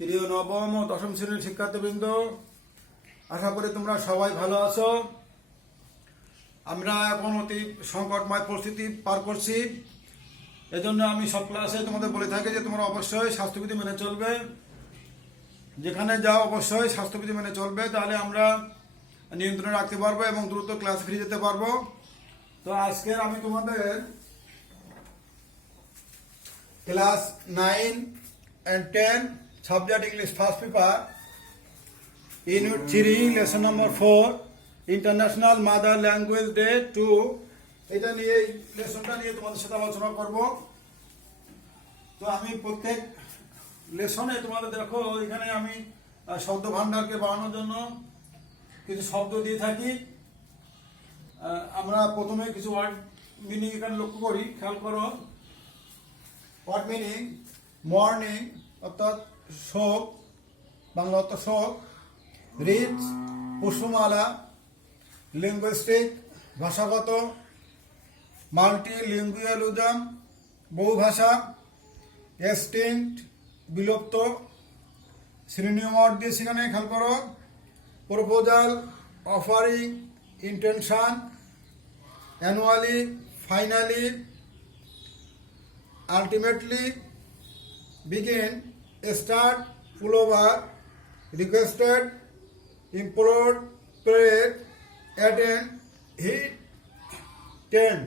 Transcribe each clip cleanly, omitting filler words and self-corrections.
প্রিয় নবম ও দশম শ্রেণীর শিক্ষার্থীবৃন্দ, আশা করি তোমরা সবাই ভালো আছো। আমরা এখন অতি সংকটময় পরিস্থিতি পার করছি। এজন্য আমি সব ক্লাসে তোমাদের বলে থাকি যে তোমরা অবশ্যই স্বাস্থ্যবিধি মেনে চলবে। যেখানে যাও অবশ্যই স্বাস্থ্যবিধি মেনে চলবে, তাহলে আমরা নিয়ন্ত্রণে রাখতে পারবো এবং দ্রুত ক্লাস ফিরে যেতে পারবো। তো আজকের আমি তোমাদের class 9 and 10 subject English first paper unit 3 lesson number 4 international mother language day 2, এটা নিয়ে এই লেসনটা নিয়ে তোমাদের সাথে আলোচনা করব। তো আমি প্রত্যেক লেসনে তোমাদের দেখো এখানে আমি শব্দ ভান্ডারকে বাড়ানোর জন্য কিছু শব্দ দিয়ে থাকি। আমরা প্রথমে কিছু ওয়ার্ড মিনিং এখানে লক্ষ্য করি, খেয়াল করো। ওয়ার্ড মিনিং: মর্নিং অর্থাৎ শোক, বাংলা অর্থ শোক। রিচ পুষ্পমালা, লিঙ্গুইস্টিক ভাষাগত। মাল্টি লিঙ্গুয়ালিজম বহু ভাষা। এক্সটিংক্ট বিলুপ্ত। সিনোনিম ওয়ার্ড দিয়ে সেখানে খেয়াল করো। Proposal, offering, intention. Annually, finally, ultimately, begin, start, pullover, requested, implored, prayed, attend, hit, ten।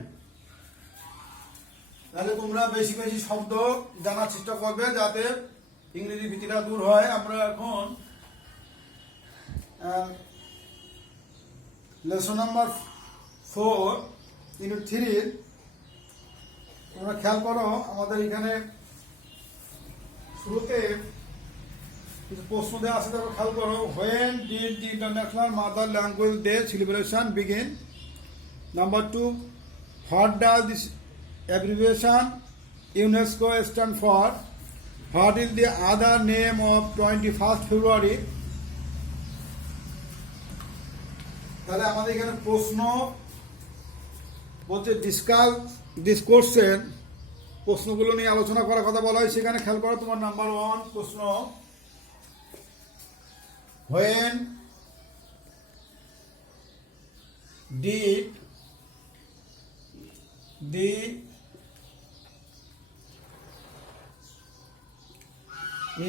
তাহলে তোমরা বেশি বেশি শব্দ জানার চেষ্টা করবে যাতে ইংরেজি ভীতিটা দূর হয়। আমরা এখন লেসন নাম্বার 4 ইউনিট 3 তোমরা খেয়াল করো। আমাদের এখানে শুরুতে কিছু প্রশ্ন দেওয়া আছে, তারপর খেয়াল করো। When did the international mother language day celebration begin? Number 2, what does this abbreviation UNESCO stand for? What is the other name of 21st ফেব্রুয়ারি? তাহলে আমাদের এখানে প্রশ্ন বলছে ডিসকাস দিস কোশ্চেন, প্রশ্নগুলো নিয়ে আলোচনা করার কথা বলা হয়। সেখানে খেয়াল করো তোমার নাম্বার 1 প্রশ্ন, when did the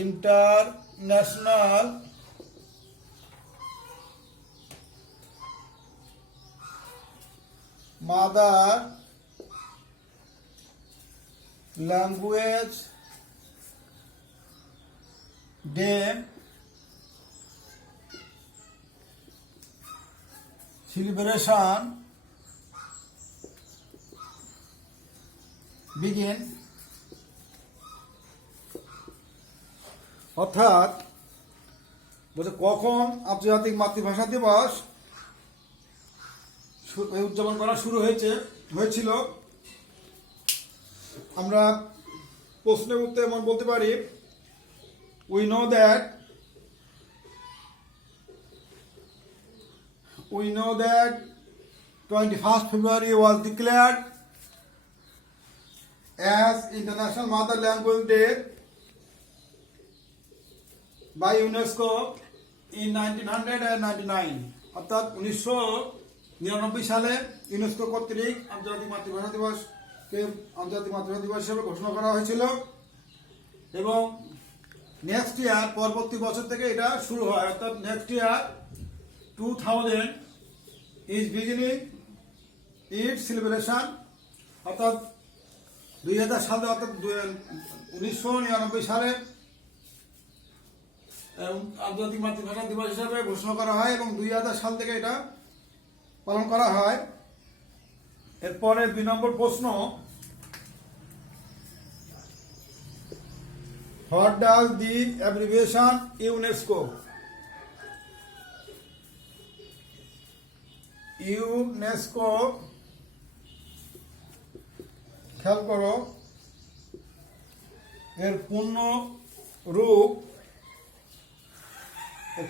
international mother language day celebration begin? অর্থাৎ বলছে কখন আন্তর্জাতিক মাতৃভাষা দিবস উদযাপন করা শুরু হয়েছিল। আমরা প্রশ্নের উত্তরে এমন বলতে পারি, we know that 21st February was declared as International Mother Language Day by UNESCO in 1999, অর্থাৎ 1999 সালে ইউনেস্কো কর্তৃক আন্তর্জাতিক মাতৃভাষা দিবস হিসেবে ঘোষণা করা হয়েছিল। এবং নেক্সট ইয়ার পরবর্তী বছর থেকে এটা শুরু হয়, অর্থাৎ next year 2000 is beginning it celebration, অর্থাৎ 2000 সালে, অর্থাৎ 1999 সালে আন্তর্জাতিক মাতৃভাষা দিবস হিসাবে ঘোষণা করা হয় এবং 2000 সাল থেকে এটা পালন করা হয়। এরপরে 2 নম্বর প্রশ্ন, what does the abbreviation UNESCO? UNESCO খেয়াল করো, এর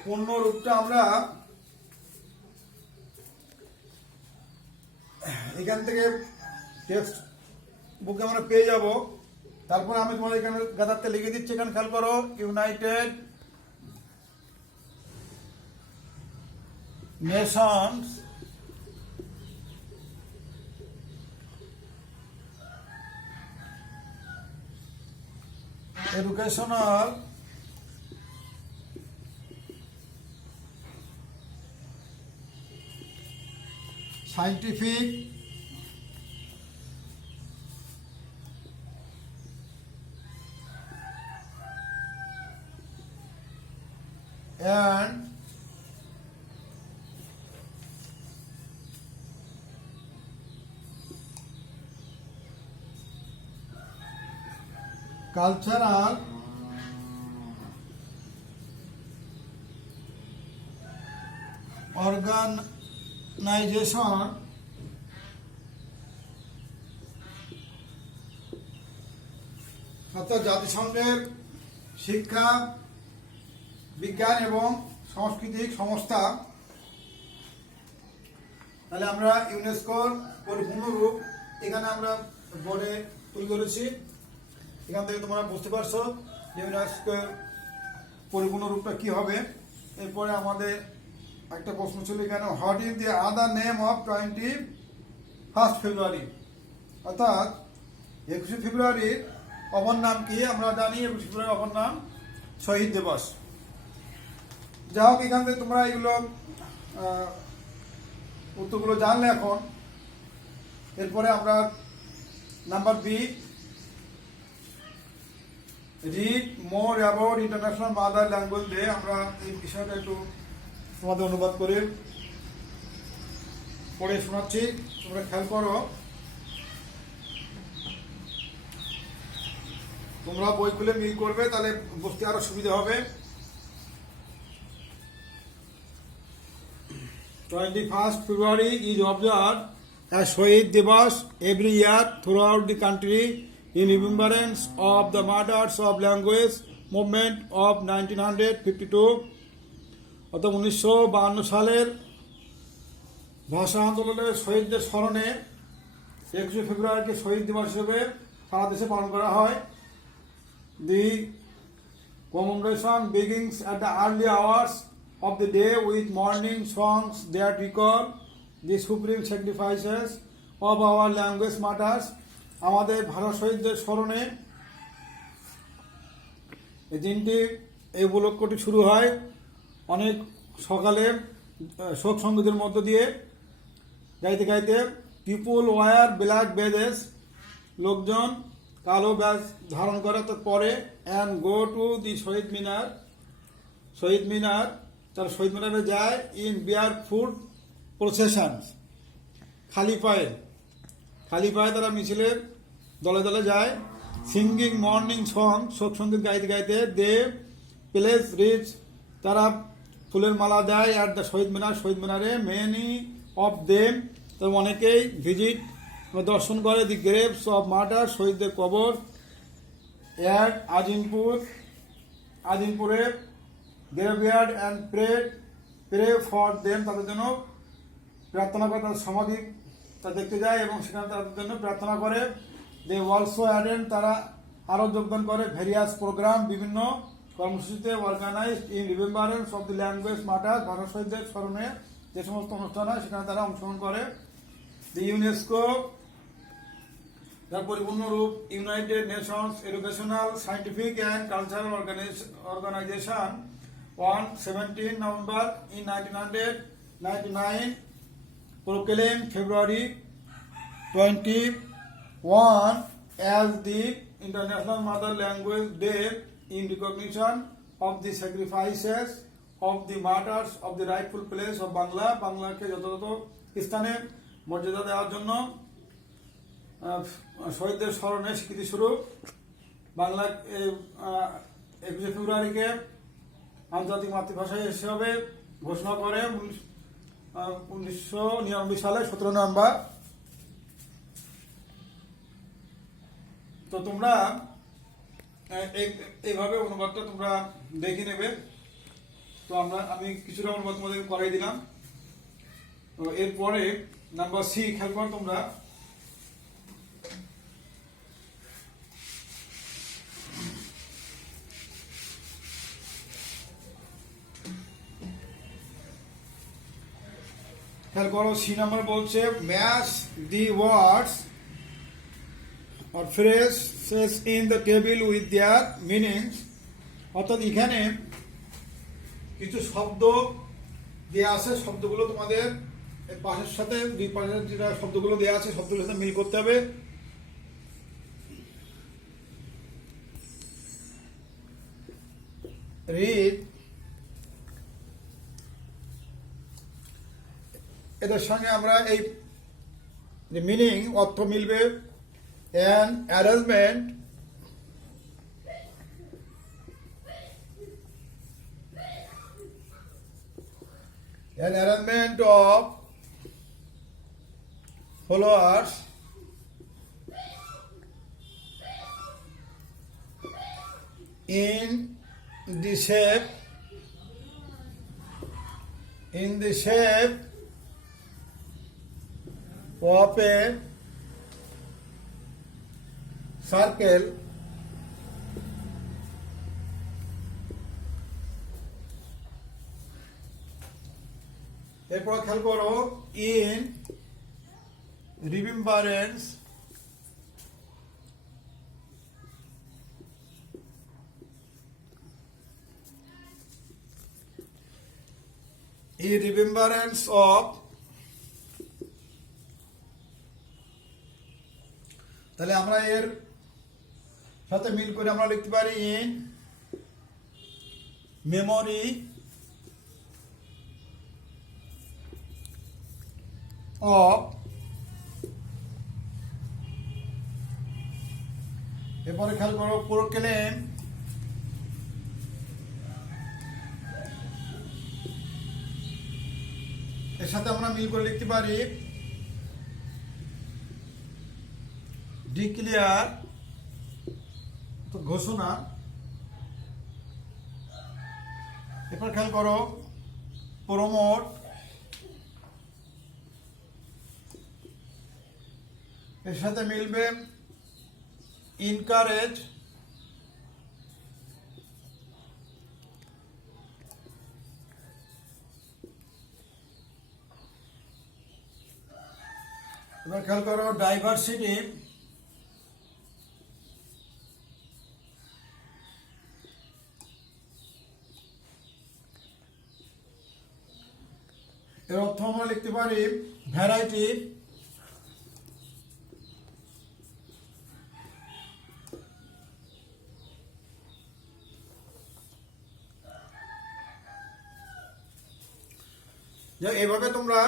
পূর্ণ রূপটা আমরা এখান থেকে টেক্সট বুকে আমরা পেয়ে যাব। তারপর আমি তোমাদের এখানে গাদারতে লিখে দিচ্ছি, এখানে খেয়াল করো, United Nations Educational scientific and cultural organization অর্থাৎ জাতিসংঘের শিক্ষা বিজ্ঞান এবং সাংস্কৃতিক সংস্থা। তাহলে আমরা ইউনেস্কোর পরিপূর্ণ রূপ এখানে আমরা বোর্ডে তুলে ধরেছি। এখান থেকে তোমরা বুঝতে পারছো যে ইউনেস্কোর পরিপূর্ণ রূপটা কি হবে। এরপরে আমাদের একটা প্রশ্ন ছিল এখানে, what is the other name of 21 ফেব্রুয়ারি, অর্থাৎ 21 ফেব্রুয়ারির অপর নাম কি? আমরা জানি 21 ফেব্রুয়ারির অপর নাম শহীদ দিবস। যা হোক, এখান থেকে তোমরা এগুলো উত্তরগুলো জানলে এখন। এরপরে আমরা number B, read more about international mother language day. আমরা এই বিষয়টা একটু তোমাদের অনুবাদ করে পড়ে শোনাচ্ছি, তোমরা খেয়াল করো। তোমরা বই খুলে মিল করবে, তাহলে বুঝতে আরো সুবিধা হবে। 21 February is observed as Shahid Divas every year throughout the country in remembrance of the martyrs of language movement of 1952, অর্থাৎ 1952 সালের ভাষা আন্দোলনের শহীদদের স্মরণে 21 ফেব্রুয়ারিকে শহীদ দিবস হিসেবে সারা দেশে পালন করা হয়। The commemoration begins at the early hours of the day with morning songs that recall the supreme sacrifices of our language martyrs. আমাদের ভাষা শহীদদের স্মরণে এই দিনটি, এই উপলক্ষটি শুরু হয় অনেক সকালে শোক সঙ্গীতের মধ্য দিয়ে, গাইতে গাইতে। পিপুল ওয়ার ব্ল্যাক বেজেস, লোকজন কালো ব্যাজ ধারণ করে পরে, and go to the Shaheed মিনার, শহীদ মিনার, তারা শহীদ মিনারে যায়। ইন বিয়ার ফুট প্রসেশন, খালি পায়ে তারা মিছিলের দলে দলে যায়। সিঙ্গিং মর্নিং সং, শোক সঙ্গীত গাইতে গাইতে। দে প্লেস রিচ, তারা ফুলের মালা দেয় অ্যাট দ্য শহীদ মিনার, শহীদ মিনারে। মেনি অফ দেম, তারা অনেকেই ভিজিট দর্শন করে দি গ্রেভস অফ মার্টার, শহীদদের কবর। অ্যাট আজিমপুরে graveyard and pray for them, তাদের জন্য প্রার্থনা করে, তাদের সমাধি তা দেখতে যায় এবং সেখানে তাদের জন্য প্রার্থনা করে। দে অলসো অ্যাটেন্ড, তারা আরও যোগদান করে ভেরিয়াস প্রোগ্রাম, বিভিন্ন কর্মসূচিতে। Organised in remembrance of the language martyr, ভাষা শহীদদের স্মরণে যে সমস্ত অনুষ্ঠান হয় সেখানে তারা অংশগ্রহণ করে। দি ইউনেস্কো, যার পরিপূর্ণ রূপ United Nations Educational Scientific and Cultural Organization, on 17 November in 1999 proclaimed February 21 as the International Mother Language Day in recognition of the sacrifices of the martyrs of the rightful place of Bangla, বাংলাকে যথাযথ স্থানে মর্যাদা দেওয়ার জন্য শহীদদের স্মরণে স্বীকৃতি স্বরূপ বাংলা 21 ফেব্রুয়ারিকে আন্তর্জাতিক মাতৃভাষা হিসেবে ঘোষণা করে 1999 সালে 17 নভেম্বর। তো তোমরা এইভাবে অনুবাদটা তোমরা দেখে নেবে। তো আমি কিছুটা অনুবাদ তোমাদের করাই দিলাম। তো এরপরে নাম্বার সি, খেয়াল করো তোমরা। খেয়াল করো, সি নাম্বার বলছে match the words or phrases in the table with their meanings। অর্থাৎ এখানে কিছু শব্দ দেওয়া আছে, শব্দগুলো তোমাদের পাশের সাথে দুই পাশের যেটা শব্দগুলো দেওয়া আছে শব্দগুলোর সাথে মিল করতে হবে। রিড, এদের সঙ্গে আমরা এই মিনিং অর্থ মিলবে। An arrangement of followers in the shape of a circle এরপর খেয়াল করো, ইন রিমেম্বারেন্স অফ, তাহলে আমরা এর সাথে মিল করে আমরা লিখতে পারি ইন মেমোরি অফ। এরপরে খেয়াল করো, প্রোক্লেম এর সাথে আমরা মিল করে লিখতে পারি ডিক্লেয়ার, তো ঘোষণা। এরপর খেয়াল করো, প্রমোট এর সাথে মিলবে ইনকারেজ। এবার খেয়াল করো, ডাইভার্সিটি এর অর্থ আমরা লিখতে পারি ভ্যারাইটি। এইভাবে তোমরা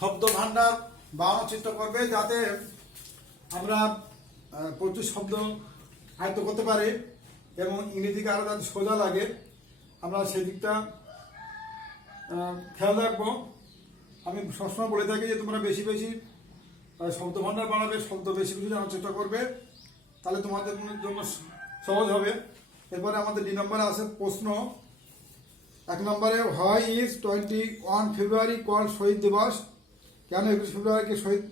শব্দ ভান্ডার বানানোর চেষ্টা করবে যাতে আমরা প্রচুর শব্দ আয়ত্ত করতে পারি এবং ইংরেজিকে আরো যাতে সোজা লাগে আমরা সেই দিকটা খেয়াল রাখবো। আমি সবসময় বলে থাকি যে তোমরা বেশি বেশি শব্দ ভান্ডার বানাবে, শব্দ বেশি বেশি জানার চেষ্টা করবে, তাহলে তোমাদের জন্য সহজ হবে। এরপরে আমাদের 2 নম্বরে আছে প্রশ্ন। 1 নম্বরে, হোয়াই ইজ 21 ফেব্রুয়ারি কল্ড শহীদ দিবস? কেন 21 ফেব্রুয়ারিকে শহীদ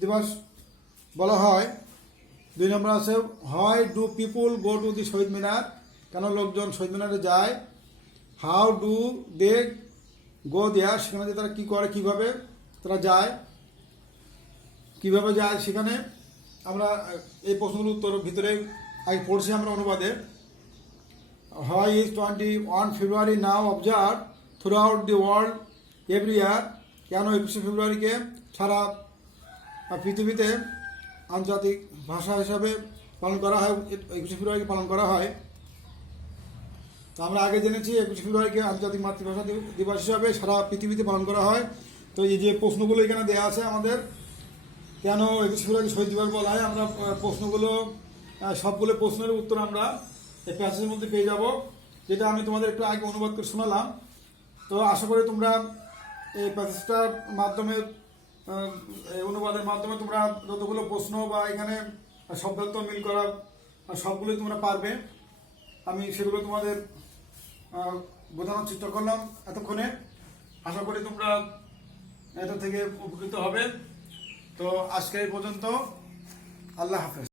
দিবস বলা হয়? 2 নম্বর আছে, why do people go to the Shaheed Minar? কেন লোকজন শহীদ মিনারে যায়? How do they go there? সেখানে তারা কি করে, কিভাবে তারা যায়, কিভাবে যায় সেখানে আমরা এই প্রশ্নগুলোর উত্তর ভিতরে আগে পড়ছি আমরা অনুবাদে। Why is 21 February now observed throughout the world every year? কেন 21 ফেব্রুয়ারিকে সারা পৃথিবীতে আন্তর্জাতিক ভাষা হিসাবে পালন করা হয়, 21 ফেব্রুয়ারিকে পালন করা হয়? তো আমরা আগে জেনেছি 21 ফেব্রুয়ারিকে আন্তর্জাতিক মাতৃভাষা দিবস হিসাবে সারা পৃথিবীতে পালন করা হয়। তো এই যে প্রশ্নগুলো এখানে দেওয়া আছে আমাদের, কেন 21 ফেব্রুয়ারি শহীদ দিবস বলা হয়, আমরা প্রশ্নগুলো সবগুলো প্রশ্নের উত্তর আমরা এই প্যাসেজের মধ্যে পেয়ে যাব, যেটা আমি তোমাদের একটু আগে অনুবাদ করে শোনালাম। তো আশা করি তোমরা এই প্যাসেজটার মাধ্যমে, অনুবাদের মাধ্যমে তোমরা যতগুলো প্রশ্ন বা এখানে শব্দার্থ মিল করা সবগুলোই তোমরা পারবে। আমি সেগুলো তোমাদের বোঝানোর চেষ্টা করলাম এতক্ষণে। আশা করি তোমরা এটা থেকে উপকৃত হবে। তো আজকে এই পর্যন্ত, আল্লাহ হাফেজ।